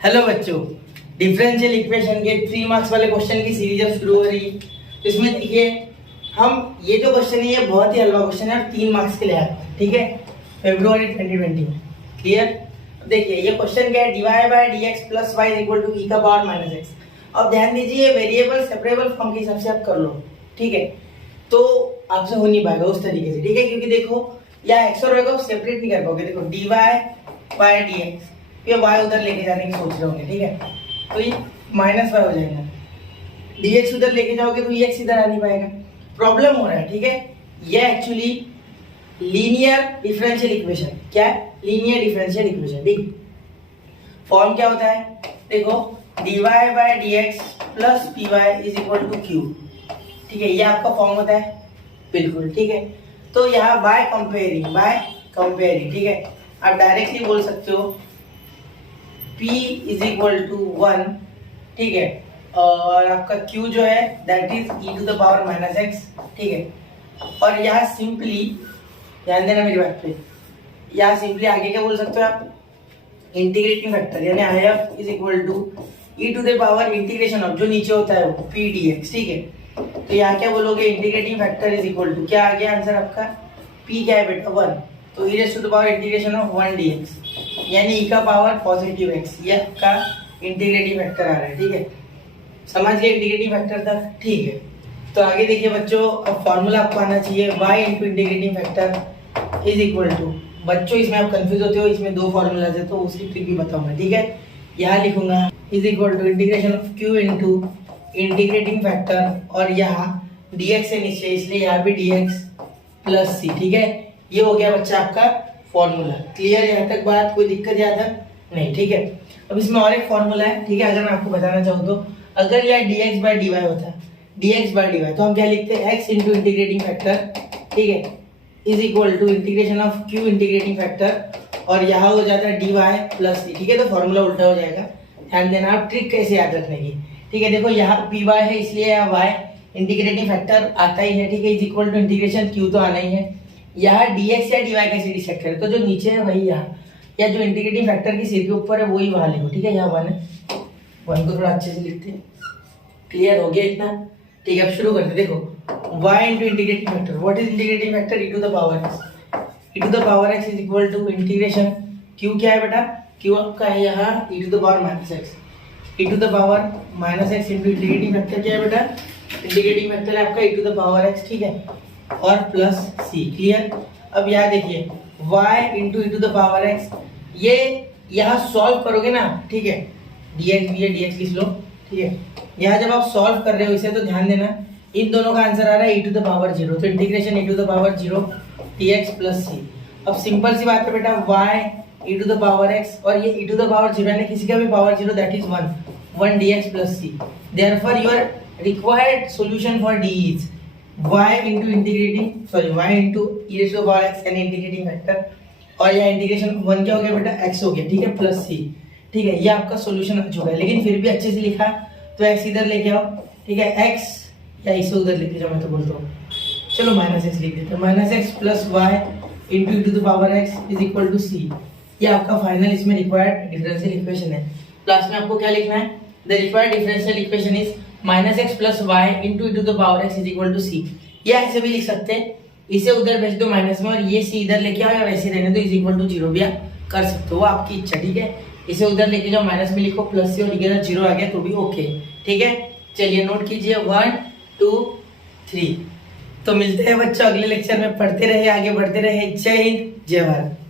Hello बच्चों, differential equation के 3 marks वाले क्वेश्चन की सीरीज अब शुरू हो रही है। तो इसमें देखिए, हम ये जो क्वेश्चन है ये बहुत ही हलवा क्वेश्चन है और 3 मार्क्स के लिए आया है, ठीक है, फरवरी 2020 में। क्लियर? देखिए ये क्वेश्चन क्या है, dy by dx plus y equal to e का पावर माइनस x। अब ध्यान दीजिए, वेरिएबल सेपरेबल फॉर्म के हिसाब से आप कर लो, ठीक है। तो आपसे हो नहीं पाएगा उस तरीके से, ठीक है, क्योंकि देखो या x और y को सेपरेट नहीं कर पाओगे। देखो dy बाय dx, ये y उधर लेके जाने की सोच रहे होंगे, ठीक है, तो ये माइनस y हो जाएगा। dx उधर लेके जाओगे तो ये x इधर आ नहीं पाएगा, प्रॉब्लम हो रहा है, ठीक है। ये एक्चुअली लीनियर डिफरेंशियल इक्वेशन, क्या है? लीनियर डिफरेंशियल इक्वेशन, ठीक। फॉर्म क्या होता है? देखो dy by dx plus py is equal to q, ठीक है, ये आपका फॉर्म होता है, बिल्कुल, ठीक है। तो यहाँ बाय कंपेयरिंग, ठीक है, आप डायरेक्टली बोल सकते हो p इज इक्वल टू 1, ठीक है, और आपका q जो है that is e to the power minus x, ठीक है। और यहाँ सिंपली ध्यान देना मेरी बात पे, यहाँ सिंपली आगे क्या बोल सकते हो आप? इंटीग्रेटिंग फैक्टर यानी IF is equal to e to the power integration of जो नीचे होता है वो p dx, ठीक है। तो यहाँ क्या बोलोगे? Integrating factor is equal to क्या आ गया आंसर आपका? p क्या है बेटा? 1, तो e to the power integration of 1 dx यानी e का पावर पॉजिटिव x, ये आपका इंटीग्रेटिंग फैक्टर आ रहा है, ठीक है। समझ गए इंटीग्रेटिंग फैक्टर तक? ठीक है। तो आगे देखिए बच्चों, अब फॉर्मूला आपको आना चाहिए y into integrating factor is equal to, बच्चों इसमें आप कंफ्यूज होते हो, इसमें 2 फॉर्मूलाज है तो उसकी ट्रिक भी बताऊंगा, ठीक है। यहाँ लिखूंगा is equal to integration of q into integrating factor और यहाँ dx से नीचे इसलिए यहाँ भी dx प्लस c, ठीक है। ये हो गया बच्चा आपका फॉर्मूला। क्लियर यहाँ तक बात? कोई दिक्कत यहाँ तक नहीं, ठीक है। अब इसमें और एक फॉर्मूला है, ठीक है, अगर मैं आपको बताना चाहूँ तो अगर यह dx बाय dy होता, dx बाय dy, तो हम क्या लिखते हैं? x इंटू इंटीग्रेटिंग फैक्टर, ठीक है, is equal to integration of q integrating factor और यहाँ हो जाता है dy प्लस c, ठीक है। तो फॉर्मूला उल्टा हो जाएगा। ध्यान देना आप ट्रिक कैसे याद रखने की, ठीक है। देखो यहाँ py है इसलिए यहाँ y इंटीग्रेटिंग फैक्टर आता ही है, ठीक है, is equal to integration q तो आना ही है। यहाँ dx या dy कैसे डिसाइड करें? तो जो नीचे है वही यहाँ, या जो इंटीग्रेटिंग फैक्टर की सिर के ऊपर है वही वहां लिखो, ठीक है। यहाँ 1 है, 1 को थोड़ा अच्छे से लिखते हैं। क्लियर हो गया इतना? ठीक है, अब शुरू करते। देखो y into integrating factor, what is integrating factor? e to the power x, e to the power x is equal to integration q, क्या है बेटा? q आपका है यहाँ e to the power minus x, e to the power minus x into integrating factor क्या है बेटा? Integrating factor है आपका e to the power x, ठीक है, और प्लस c। क्लियर? अब यहाँ देखिए y into e to the power x, ये यहाँ सॉल्व करोगे ना, ठीक है, dx भी है, dx लिख लो, ठीक है। यहाँ जब आप सॉल्व कर रहे हो इसे तो ध्यान देना इन दोनों का आंसर आ रहा है e टू द पावर 0, तो integration e to the power 0 dx plus c। अब सिंपल सी बात है बेटा, y e to the power x और ये e टू द पावर 0 यानी किसी का भी power 0 that is 1 dx plus c। Therefore your required solution for d is y into integrating y into e to the power x यानी integrating factor और यहाँ integration 1 क्या हो गया बेटा? x हो गया, ठीक है, प्लस c, ठीक है। ये आपका सॉल्यूशन आ चुका है, लेकिन फिर भी अच्छे से लिखा तो x इधर लेके आओ, ठीक है, x या इसे उधर लेके जाओ, मैं तो बोलता हूँ चलो माइनस x लिख देते हैं, minus X plus Y into e to the power x is equal to c। ये आपका फाइनल इसमें रिक्वायर्ड डिफरेंशियल इक्वेशन है। लास्ट में आपको क्या लिखना है? The required differential equation is minus X plus Y into e to the power x is equal to c। ये ऐसे भी लिख सकते हैं, इसे उधर भेज दो माइनस में और ये c इधर लेके आओ, या वैसे रहने दो, इज इक्वल टू 0 भी आप कर सकते हो, वो आपकी इच्छा, ठीक है। इसे उधर लेके जाओ माइनस में लिखो, प्लस से और इधर 0 आ गया तो भी ओके, ठीक है। चलिए नोट कीजिए 1 2 3। तो मिलते हैं बच्चों अगले लेक्चर में, पढ़ते रहे, आगे बढ़ते रहे। जय हिंद, जय भारत।